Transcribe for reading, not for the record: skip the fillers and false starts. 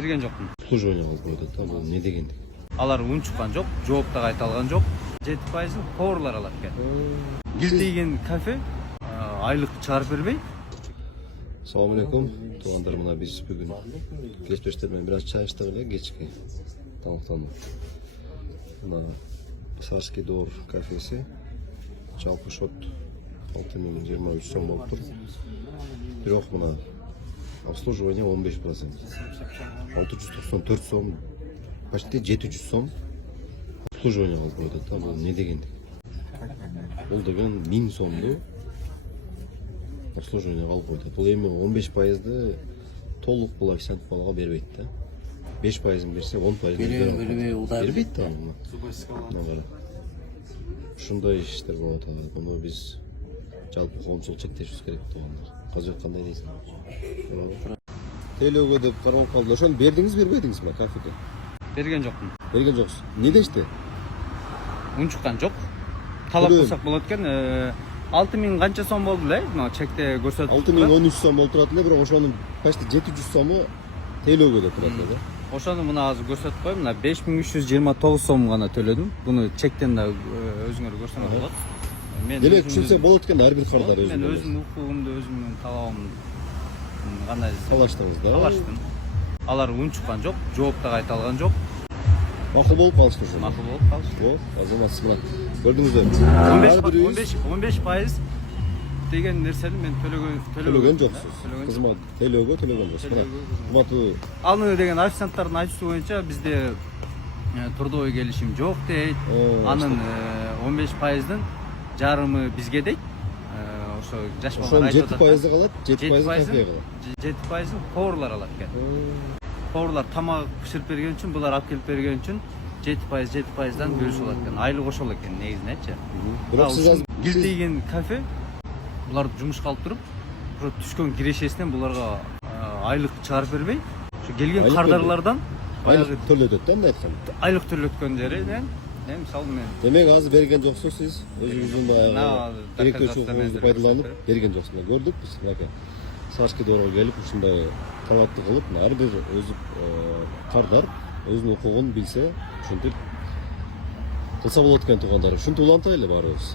берген жокмун. Обслуживание кылып коет да, бул не дегенди? Алар унчуккан жок, жооп да кайта алган жок. 7%-ын поварлар алат экен. Билтейген кафе айлык чыгарып бербей. Assalomu alaykum. Tug'anlar, mana biz bugun kelishbeshlar bilan biroz чай ichdik эле kechki тамактанып. Mana Sarskiy Dor kafesi. Жалпы шот 6023 сом болуп тур. Бирок мына обслуживание 15%. 694 сом, почти 700 сом обслуживание кылып коет да. Бул не дегенди? Бул деген 1000 сомду обслуживание кылып коет. Бул эми 15%ды толук бул официант балага бербейт да. 5%ын берсе 10% бербейт да. Мына ушундай иштер болот. Муну биз жалпы коомчулук чектешибиз керек туугандар. Казыр кандай дейсиң? Тейлөөгө деп каралып калды. Ошону бердиңиз, бербедиңизби кафеге? Берген жокмун. Берген жоксуз. Не дешти? Унчуккан жок. Талап кылсак болот экен. 6000 канча сом болду эле? Мына чекте көрсөтүп 6013 сом болуп турат эле, бирок ошонун почти 700 сому тейлөөгө деп турат эле. Ошону мына азыр көрсөтүп коем. Мына 5329 сом гана төлөдүм. Буну чектен да өзүңөр көрсөңөр болот. Мен Деле түшүнсө болот экен ар бир кардар өзү. Мен өзүмдүн укугумду, өзүмдүн талабымды кандай талаштыңыз да? Талаштым. Алар унчуккан жок, жооп да кайта алган жок. Макул болуп калышты ошо. Макул болуп калышты. Жок, азаматсыз мына көрдүңүздөр. 15% деген нерсени мен төлөгөн жоксуз. Кызмат тейлөөгө төлөгөн жоксуз. Кызматы аны деген официанттардын айтуусу боюнча бизде трудовой келишим жок дейт. Анын 15%дын жарымы бизге дейт. Ошо жаш балдар айтып атат. 7% калат, 7% кафеге калат. 7%ын поварлар алат экен. Поварлар тамак пиширип берген үчүн, булар алып келип берген үчүн 7%дан бөлүшүп алат экен. Айлык ошол экен негизинечи. Бирок сиз билтейген кафе буларды жумушка алып туруп, ошо түшкөн кирешесинен буларга айлык чыгарып бербей, ошо келген кардарлардан баягы төлөтөт да, мындай айтканда. Айлык төлөткөн жеринен, мисалы мен. Демек азыр берген жоксуз сиз, өзүңүздүн баягы керектүү чукуңузду пайдаланып берген жоксуз. Көрдүк биз мынакей. Sarskiy Dorго келип ушундай талапты кылып, ар бир өзү кардар өзүнүн укугун билсе, ушинтип кылса болот экен туугандар. Ушинтип улантайлы баарыбыз.